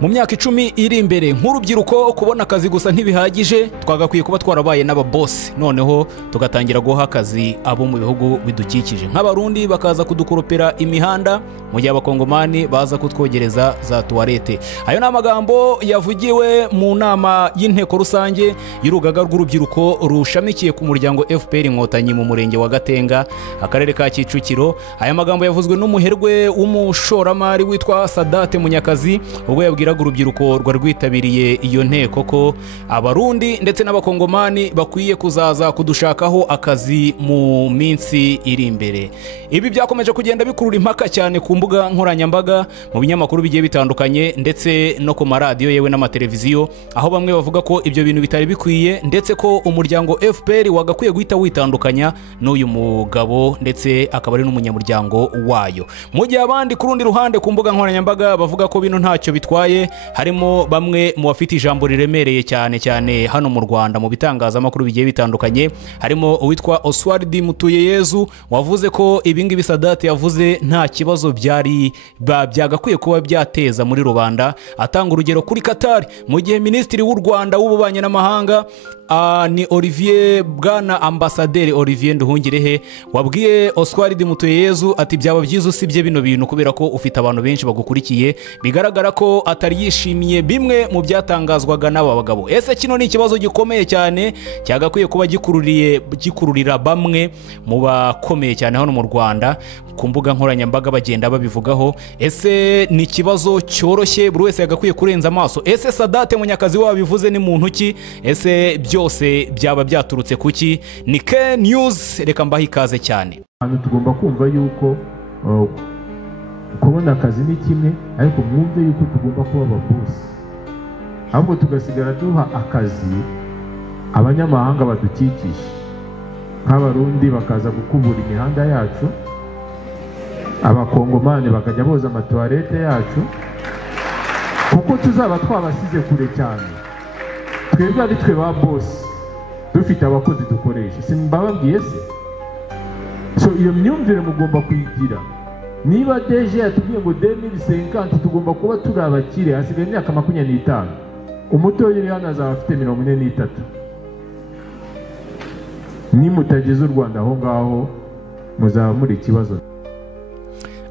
mu myaka 10 iri imbere nk'urubyiruko kubona akazi gusa ntibihagije twagakwiye kuba twarabaye n'ababoss noneho tugatangira guha akazi abo mu bihugu bidukikije nk'abarundi bakaza kudukoropera imihanda mu gihe abakongomani baza kutwogereza za toilette. Ayo n'amagambo yavugiwe mu nama y'inteko rusange y'urugaga rw'urubyiruko rushamikiye ku muryango FPR Inkotanyi mu murenge wa Gatenga akarere ka Kicukiro. Aya magambo yavuzwe n'umuherwe w'umushoramari witwa Sadate Munyakazi ubwo yabwiraga urubyiruko rwitabiriye iyo nteko ko abarundi ndetse n'abakongomani bakwiye kuzaza kudushakaho akazi mu minsi iri imbere. Ibi byakomeje kugenda bikurura impaka cyane ku mbuga nkoranyambaga mu binyamakuru bigiye bitandukanye ndetse no ku maradiyo yewe n'amateleviziyo, aho bamwe bavuga ko ibyo bintu bitari bikwiye ndetse ko umuryango FPR wagakwiye guhita witandukanya n'uyu mugabo ndetse akaba ari n'umunyamuryango wayo. Mu gihe abandi ku rundi ruhande ku mbuga nkoranyambaga bavuga ko bino ntacyo bitwaye, harimo bamwe mu bafite ijambo riremereye cyane hano mu Rwanda mu bitangazamakuru bigiye bitandukanye, harimo uwitwa Oswald Mutuyeyezu wavuze ko ibingibi Sadate yavuze nta kibazo byagakwiye kuba byateza muri rubanda, atanga urugero kuri Qatar mu gihe Minisitiri w'u Rwanda w'ububanyi n'amahanga ni Olivier Bwana Ambassadeur Olivier Nduhungirehe wabwiye Oswald Mutuyeyezu ati byaba byiza usibye bino bintu kubera ko ufite abantu benshi bagukurikiye, bigaragara ko atari yishimiye bimwe mu byatangazwaga n'aba bagabo. Ese kino ni ikibazo gikomeye cyane cyagakwiye kuba gikururira bamwe mu bakomeye cyane hano mu Rwanda ku mbuga nkoranyambaga bagenda babivugaho. Ese ni ikibazo cyoroshye buri wese yagakwiye kurenza amaso? Ese Sadate Munyakazi wabivuze ni muntu ki? Ese byose byaba byaturutse kuki? Ni K News, reka mbahe ikaze cyane. Tugomba kumva yuko kubona akazi ni kimwe, ariko mwumve yuko tugomba kuba ababosi, ahubwo tugasigara duha akazi abanyamahanga badukikije nk'abarundi bakaza gukubura imihanda yacu, abakongomani bakajya boza amatoilette yacu, kuko tuzaba twabasize kure cyane. Twebwe ari twe ba boss dufite abakozi dukoresha, simbababwiye se? So iyo myumvire mugomba kuyigira. Niba deje yatubwiye ngo 2050 tugomba kuba turi abakire, hasigaye imyaka 25, umuto yiri hano azaba afite 43. Ni mutageze u Rwanda aho ngaho muzaba muri ikibazo.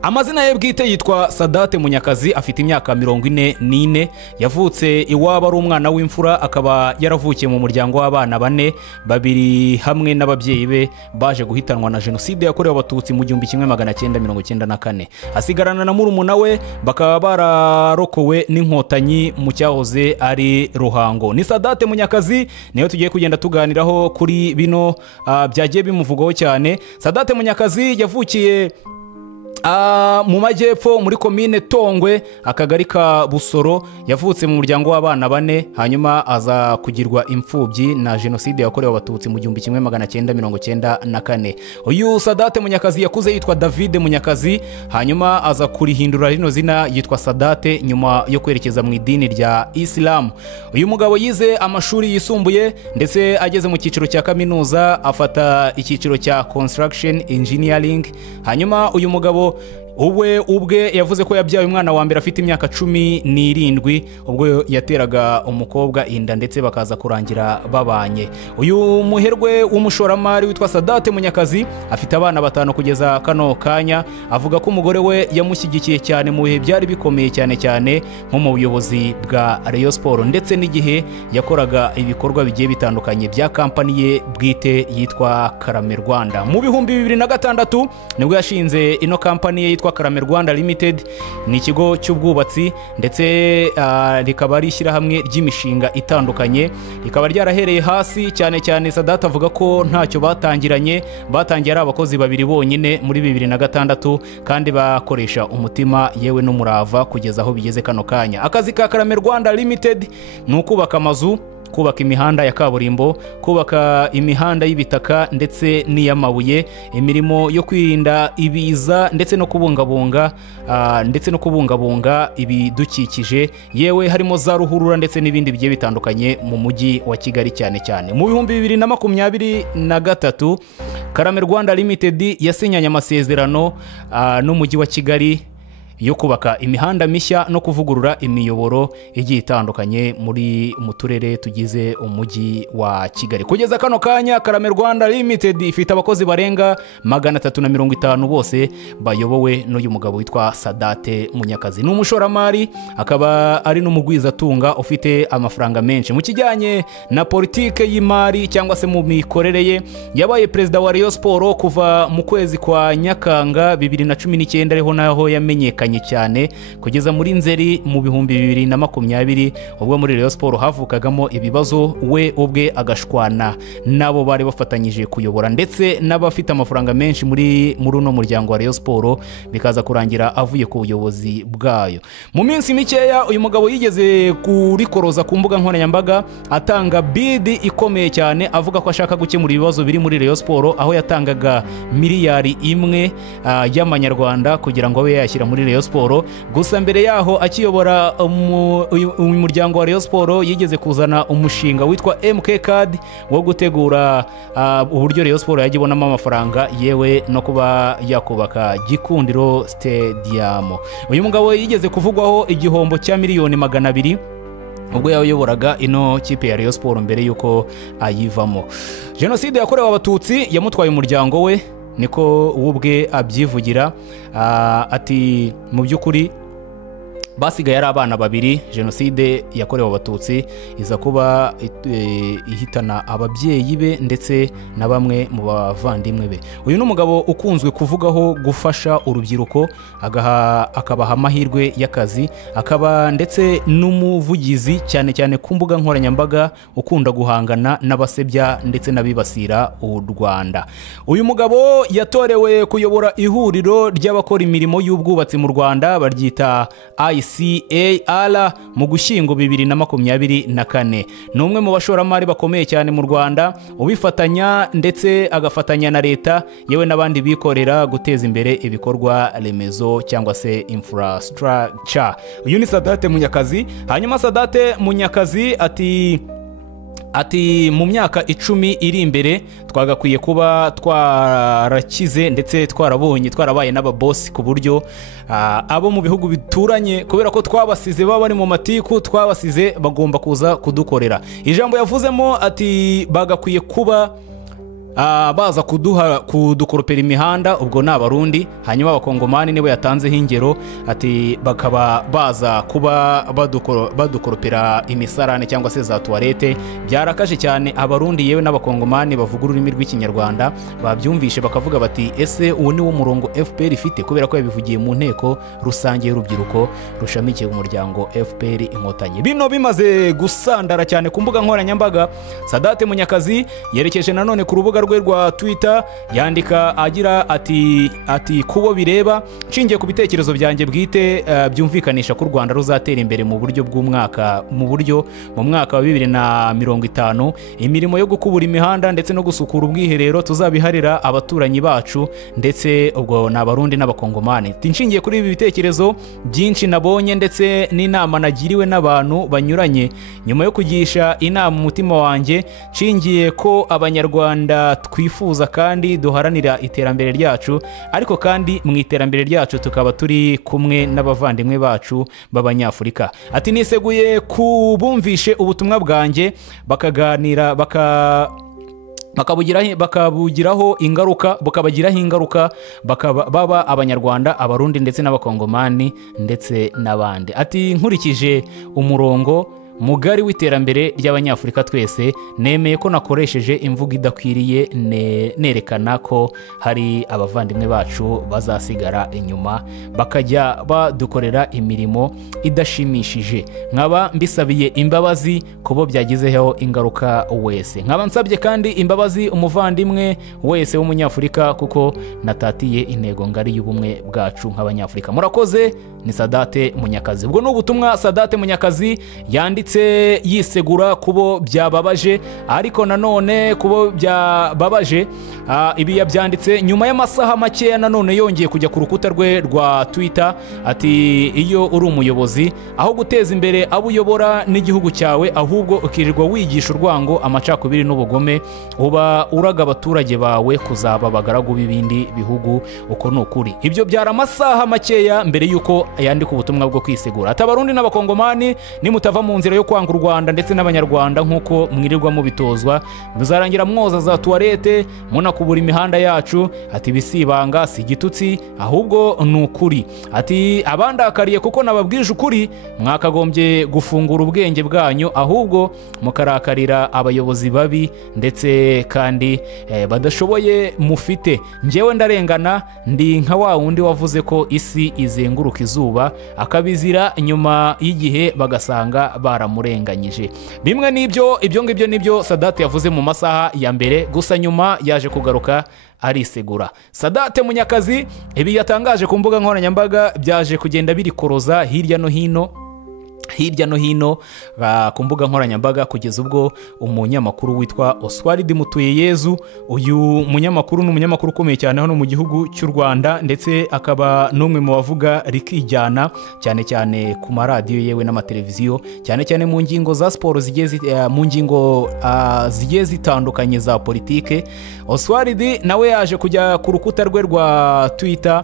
Amazina ye bwite yitwa Sadate Munyakazi, afite imyaka 44, yavutse iwaba ari umwana w'imfura, akaba yaravukiye mu muryango w'abana 4, babiri hamwe n'ababyeyi be baje guhitanwa na jenoside yakorewe abatutsi mu 1994. Asigarana na murumuna we bakaba bararokowe n'inkotanyi mu cyahoze ari Ruhango. Ni Sadate Munyakazi niyo tugiye kugenda tuganiraho kuri bino byagiye bimuvugaho cyane. Sadate Munyakazi yavukiye mu majyepfo muri komine Tongwe akagari ka Busoro, yavutse mu muryango w'abana 4, hanyuma aza kugirwa imfubyi na jenoside yakorewe abatutsi mu 1994. Uyu Sadate Munyakazi yakuze yitwa David Munyakazi, hanyuma aza kurihindura rino zina yitwa Sadate nyuma yo kwerekeza mu idini rya Islam. Uyu mugabo yize amashuri yisumbuye ndetse ageze mu cyiciro cya kaminuza afata icyiciro cya Construction Engineering. Hanyuma uyu mugabo ubwe yavuze ko yabyaye umwana wa mbere afite imyaka 17 ubwo yateraga umukobwa inda ndetse bakaza kurangira babanye. Uyu muherwe w'umushoramari witwa Sadate Munyakazi afite abana 5 kugeza kano kanya, avuga ko umugore we yamushyigikiye cyane mu bihe byari bikomeye cyane nko mu buyobozi bwa Rayon Sport ndetse n'igihe yakoraga ibikorwa bigiye bitandukanye bya kampani ye bwite yitwa Karame Rwanda. Mu 2006 nibwo yashinze ino kampani ye yitwa Karame Rwanda Limited, ni ikigo cy'ubwubatsi ndetse rikaba ari ishyirahamwe ry'imishinga itandukanye, rikaba ryarahereye hasi cyane. Sadate avuga ko ntacyo batangiye ari abakozi 2 bonyine muri 2006 kandi bakoresha umutima yewe n'umurava kugeza aho bigeze kano kanya. Akazi ka Karame Rwanda Limited ni ukubaka amazu, kubaka imihanda ya kaburimbo, kubaka imihanda y'ibitaka ndetse n'iyamabuye, imirimo yo kwirinda ibiza ndetse no kubungabunga ibidukikije, yewe harimo za ruhurura ndetse n'ibindi bigiye bitandukanye mu mujyi wa Kigali cyane. Mu 2023 Karame Rwanda Limited yasinyanye amasezerano n'umujyi wa Kigali yo kubaka imihanda mishya no kuvugurura imiyoboro igiye itandukanye mu turere tugize umujyi wa Kigali. Kugeza kano kanya Karame Rwanda Limited ifite abakozi barenga 350 bose bayobowe n'uyu mugabo witwa Sadate Munyakazi. Ni umushoramari akaba ari n'umugwizatunga ufite amafaranga menshi mu kijyanye na politike y'imari cyangwa se mu mikorere ye. Yabaye perezida wa Rayon Sport kuva mu kwezi kwa Nyakanga 2019 ariho naho yamenyekanye cyane kugeza muri Nzeri mu 2020 ubwo muri Rayon Sport havukagamo ibibazo we ubwe agashwana nabo bari bafatanyije kuyobora ndetse n'abafite amafaranga menshi muri uno muryango wa Rayon Sport bikaza kurangira avuye ku buyobozi bwayo. Mu minsi mikeya uyu mugabo yigeze kurikoroza ku mbuga nkoranyambaga atanga bid ikomeye cyane avuga ko ashaka gukemura ibibazo biri muri Rayon Sport, aho yatangaga miliyari 1 y'amanyarwanda kugira ngo abe yashyira muri Rayon Sport. Gusa mbere yaho akiyobora umuryango wa Rayon Sport yigeze kuzana umushinga witwa MK Card wo gutegura uburyo Rayon Sport yagibonamo amafaranga yewe no kuba yakubaka Gikundiro Stadium. Uyu mugabo yigeze kuvugwaho igihombo cya miliyoni 200 ubwo yayoboraga ino kipe ya Rayon Sport mbere yuko ayivamo. Jenoside yakorewe abatutsi yamutwaye umuryango we, niko ubwe abyivugira. Ati mu by'ukuri basigaye ari abana babiri. Jenoside yakorewe abatutsi iza kuba ihitana ababyeyi be ndetse na bamwe mu bavandimwe be. Uyu n'umugabo ukunzwe kuvugaho gufasha urubyiruko akabaha amahirwe y'akazi, akaba ndetse n'umuvugizi cyane cyane ku mbuga nkoranyambaga ukunda guhangana n'abasebya ndetse n'abibasira u Rwanda. Uyu mugabo yatorewe kuyobora ihuriro ry'abakora imirimo y'ubwubatsi mu Rwanda baryita ICAR mu Gushyingo 2024. Ni umwe mu bashoramari bakomeye cyane mu Rwanda ubifatanya ndetse agafatanya na leta yewe n'abandi bikorera guteza imbere ibikorwa remezo cyangwa se infrastructure. Uyu ni Sadate Munyakazi. Hanyuma Sadate Munyakazi ati mu myaka 10 iri imbere twagakwiye kuba twarakize ndetse twarabaye n'ababosi ku buryo abo mu bihugu bituranye kubera ko twabasize baba bari mu matiku twabasize bagomba kuza kudukorera. Ijambo yavuzemo ati bagakwiye kuba baza kudukoropera imihanda, ubwo ni abarundi. Hanyuma abakongomani nibo yatanzeho ingero ati bakaba baza kuba badukoropera imisarane cyangwa se za toilette. Byarakaje cyane abarundi yewe n'abakongomani bavuga ururimi rw'ikinyarwanda babyumvishe bakavuga bati ese uwo ni wo murongo FPR ifite, kubera ko yabivugiye mu nteko rusange y'urubyiruko rushamikiye umuryango FPR Inkotanyi. Bino bimaze gusandara cyane ku mbuga nkoranyambaga, Sadate Munyakazi yerekeje nanone ku rubuga rwe rwa Twitter yandika agira ati kubo bireba nshingiye ku bitekerezo byanjye bwite byumvikanisha ko u Rwanda ruzatera imbere mu buryo mu mwaka wa 2050 imirimo yo gukubura imihanda ndetse no gusukura ubwiherero tuzabiharira abaturanyi bacu ndetse ubwo n'abarundi n'abakongomani. Nshingiye kuri ibi bitekerezo byinshi nabonye ndetse n'inama nagiriwe n'abantu banyuranye nyuma yo kugisha inama umutima wanjye nshingiye ko abanyarwanda twifuza kandi duharanira iterambere ryacu, ariko kandi mu iterambere ryacu tukaba turi kumwe n'abavandimwe bacu b'Abanyafurika. Ati niseguye kubumvishe ubutumwa bwanjye bakaganira bakabugiraho ingaruka baba abanyarwanda, abarundi ndetse n'abakongomani ndetse n'abandi. Ati nkurikije umurongo mugari w'iterambere ry'Abanyafurika twese nemeye ko nakoresheje imvugo idakwiriye nerekana ko hari abavandimwe bacu bazasigara inyuma bakajya badukorera imirimo idashimishije. Nkaba mbisabiye imbabazi kubo byagizeho ingaruka wese. Nkaba nsabye kandi imbabazi umuvandimwe wese w'umunyafurika kuko natatiye intego ngari y'ubumwe bwacu nk'Abanyafurika. Murakoze. Ni Sadate Munyakazi. Ubwo n'ubutumwa Sadate Munyakazi yanditse yanditse yisegura kubo byababaje, ariko nanone kubo byababaje ibi yabyanditse nyuma y'amasaha makeya nanone yongeye kujya ku rukuta rwe rwa Twitter ati iyo uri umuyobozi aho guteza imbere abo uyobora n'igihugu cyawe ahubwo ukirirwa wigisha urwango, amacakubiri n'ubugome, uba uraga abaturage bawe kuzaba abagaragu b'ibindi bihugu. Uko ni ukuri. Ibyo byara amasaha makeya mbere yuko yandika ubutumwa bwo kwisegura. Ati abarundi n'abakongomani nimutava mu nzira yo kwanga u Rwanda ndetse n'abanyarwanda nk'uko mwirirwa mubitozwa, muzarangira mwoza za tuwarete munakubura imihanda yacu. Ati bisibanga si igitutsi ahubwo ni ukuri. Ati abandakariye kuko nababwije ukuri mwakagombye gufungura ubwenge bwanyu ahubwo mukarakarira abayobozi babi ndetse kandi badashoboye mufite. Njyewe ndarengana, ndi nka wa wundi wavuze ko isi izenguruka izuba akabizira nyuma y'igihe bagasanga baramurenganyije. Bimwe n'ibyo ngibyo nibyo Sadat yavuze mu masaha ya mbere, gusa nyuma yaje kugaruka arisegura. Sadat Munyakazi ibi yatangaje ku mbuga nkoranyambaga byaje kugenda birikoroza hirya no hino ku mbuga nkoranyambaga, kugeza ubwo umunyamakuru witwa Oswald Mutuyeyezu, uyu munyamakuru ni umunyamakuru ukomeye cyane hano mu gihugu cy'u Rwanda ndetse akaba n'umwe mu bavuga rikijyana cyane cyane ku maradiyo yewe n'amateleviziyo, cyane cyane mu ngingo za siporo zigiye zitandukanye za politike. Oswald nawe yaje kujya ku rukuta rwe rwa Twitter,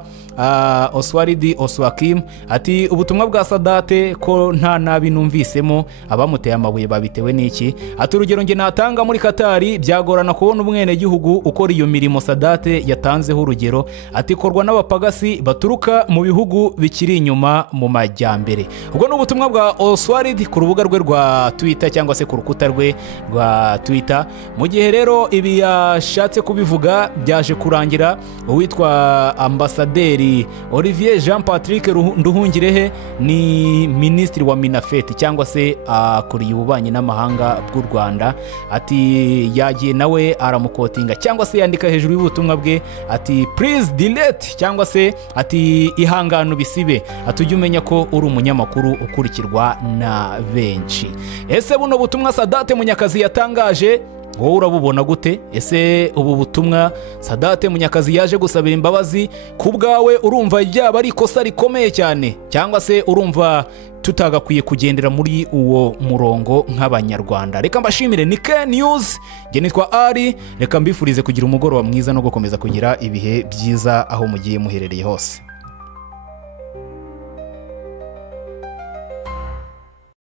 Oswald Oswakim ati ubutumwa bwa Sadat ko nta nabi numvisemo, abamuteye amabuye babitewe n'iki. Ati urugero nge natanga muri Katari byagorana kubona umwene gihugu ukora iyo mirimo Sadat yatanzeho urugero. Ati korwa n'abapagasi baturuka mu bihugu bikiri inyuma mu majyambere. Ubwo ni ubutumwa bwa Oswald ku rubuga rwe rwa Twitter cyangwa se ku rukuta rwe rwa Twitter. Mu gihe rero ibi yashatse kubivuga byaje kurangira uwitwa Ambasaderi Olivier Jean Patrick Nduhungirehe, ni minisitiri wa Minafeti cyangwa se akuriye ububanyi n'amahanga bw'u Rwanda. Ati yagiye nawe aramukotinga cyangwa se yandika hejuru y'ubutumwa bwe ati please delete cyangwa se ati ihangano bisibe. Ati ujye umenya ko uri umunyamakuru ukurikirwa na benshi. Ese buno butumwa Sadat Munyakazi yatangaje wowe urabubona gute? Ese ubu butumwa Sadat Munyakazi yaje gusabira imbabazi ku bwawe urumva byaba ari ikosa rikomeye cyane, cyangwa se urumva tutagakwiye kugendera muri uwo murongo nk'abanyarwanda? Reka mbashimire. ni K News, nge nitwa Ari. Reka mbifurize kugira umugoroba mwiza no gukomeza kugira ibihe byiza aho mugiye muherereye hose.